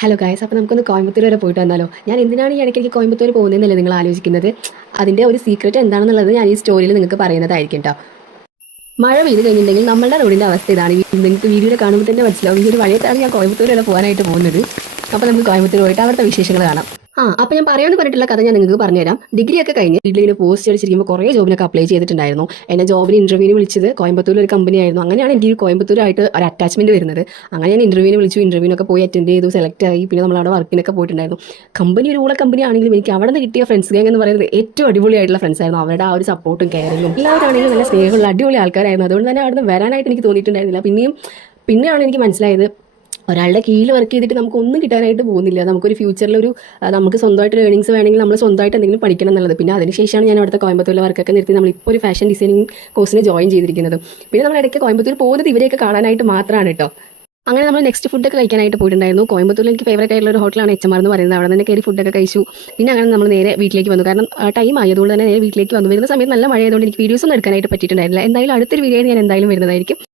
Hello guys, അപ്പോൾ നമുക്കൊന്ന് കോയമ്പത്തൂർ വരെ പോയിട്ട് വന്നാലോ? ഞാൻ എന്തിനാണ് ഈ ഇടയ്ക്ക് കോയമ്പത്തൂർ പോകുന്നതെന്നല്ലേ നിങ്ങൾ ആലോചിക്കുന്നത്? അതിൻ്റെ ഒരു സീക്രറ്റ് എന്താണെന്നുള്ളത് ഞാൻ ഈ സ്റ്റോറിയിൽ നിങ്ങൾക്ക് പറയുന്നതായിരിക്കും കേട്ടോ. മഴ പെയ്ത് കഴിഞ്ഞിട്ടുണ്ടെങ്കിൽ നമ്മളുടെ റോഡിൻ്റെ അവസ്ഥ ഇതാണ്. നിങ്ങൾക്ക് വീഡിയോയിൽ കാണുമ്പോൾ തന്നെ മനസ്സിലാവും. ഈ ഒരു മഴയത്താണ് ഞാൻ കോയമ്പത്തൂർ വരെ പോകാനായിട്ട് പോകുന്നത്. അപ്പോൾ നമുക്ക് കോയമ്പത്തൂർ പോയിട്ട് അവിടുത്തെ വിശേഷങ്ങൾ കാണാം. അപ്പോൾ ഞാൻ പറയാമെന്ന് പറഞ്ഞിട്ടുള്ള കഥ ഞാൻ നിങ്ങൾക്ക് പറഞ്ഞുതരാം. ഡിഗ്രി ഒക്കെ കഴിഞ്ഞ് വീട്ടിലിങ്ങനെ പോസ്റ്റ് അടിച്ചിരിക്കുമ്പോൾ കുറേ ജോബിനൊക്കെ അപ്ലൈ ചെയ്തിട്ടുണ്ടായിരുന്നു. എന്നെ ജോബിന് ഇൻ്റർവ്യൂവിന് വിളിച്ചത് കോയമ്പത്തൂരിൽ ഒരു കമ്പനി ആയിരുന്നു. അങ്ങനെയാണ് എനിക്ക് കോയമ്പത്തൂരായിട്ട് ഒരു അറ്റാച്ച്മെൻറ്റ് വരുന്നത്. അങ്ങനെ ഞാൻ ഇൻ്റർവ്യൂവിന് വിളിച്ചു, ഇൻ്റർവ്യൂവിനൊക്കെ പോയി അറ്റൻഡ് ചെയ്തു, സെലക്ട് ആയി. പിന്നെ നമ്മളവിടെ വർക്കിനൊക്കെ പോയിട്ടുണ്ടായിരുന്നു. കമ്പനി ഒരു കമ്പനി ആണെങ്കിലും എനിക്ക് അവിടെ നിന്ന് കിട്ടിയ ഫ്രണ്ട്സ് ഗാങ് എന്ന് പറയുന്നത് ഏറ്റവും അടിപൊളിയായിട്ടുള്ള ഫ്രണ്ട്സ് ആയിരുന്നു. അവരുടെ ആ ഒരു സപ്പോർട്ടും കെയറിങ്ങും എല്ലാവരാണെങ്കിലും നല്ല സ്നേഹമുള്ള അടിപൊളി ആൾക്കാരായിരുന്നു. അതുകൊണ്ട് തന്നെ അവിടെ നിന്ന് വരാനായിട്ട് എനിക്ക് തോന്നിയിട്ടുണ്ടായിരുന്നില്ല. പിന്നെയാണ് എനിക്ക് മനസ്സിലായത്, ഒരാളുടെ കീഴിൽ വർക്ക് ചെയ്തിട്ട് നമുക്ക് ഒന്നും കിട്ടാനായിട്ട് പോകുന്നില്ല. നമുക്കൊരു ഫ്യൂച്ചറിലൊരു നമുക്ക് സ്വന്തമായിട്ട് ഏണിങ്സ് വേണമെങ്കിൽ നമ്മൾ സ്വന്തമായിട്ട് എന്തെങ്കിലും പഠിക്കണം എന്നുള്ളത്. പിന്നെ അതിനുശേഷമാണ് ഞാൻ അവിടുത്തെ കോയമ്പത്തൂരിലെ വർക്കൊക്കെ നിർത്തി നമ്മളിപ്പോൾ ഒരു ഫാഷൻ ഡിസൈനിങ് കോഴ്സിന് ജോയിൻ ചെയ്തിരിക്കുന്നത്. പിന്നെ നമ്മൾ ഇടയ്ക്ക് കോയമ്പത്തൂർ പോകുന്നത് ഇവരെയൊക്കെ കാണാനായിട്ട് മാത്രമാണ് കേട്ടോ. അങ്ങനെ നമ്മൾ നെക്സ്റ്റ് ഫുഡൊക്കെ കഴിക്കാനായിട്ട് പോയിട്ടുണ്ടായിരുന്നു. കോയമ്പത്തൂരിൽ എനിക്ക് ഫേവറേറ്റ് ആയിട്ടുള്ള ഒരു ഹോട്ടലാണ് HMR എന്ന് പറയുന്നത്. അവിടെ തന്നെ കയറി ഫുഡൊക്കെ കഴിച്ചു. പിന്നെ അങ്ങനെ നമ്മൾ നേരെ വീട്ടിലേക്ക് വന്നു. കാരണം ടൈം ആയതുകൊണ്ട് തന്നെ നേരെ വീട്ടിലേക്ക് വന്നു. വരുന്ന സമയത്ത് നല്ല മഴ ആയതുകൊണ്ട് എനിക്ക് വീഡിയോസ് ഒന്നും എടുക്കാനായിട്ട് പറ്റിയിട്ടുണ്ടായിരുന്നില്ല. എന്തായാലും അടുത്തൊരു വീഡിയോ ഞാൻ എന്തായാലും വരുന്നതായിരിക്കും.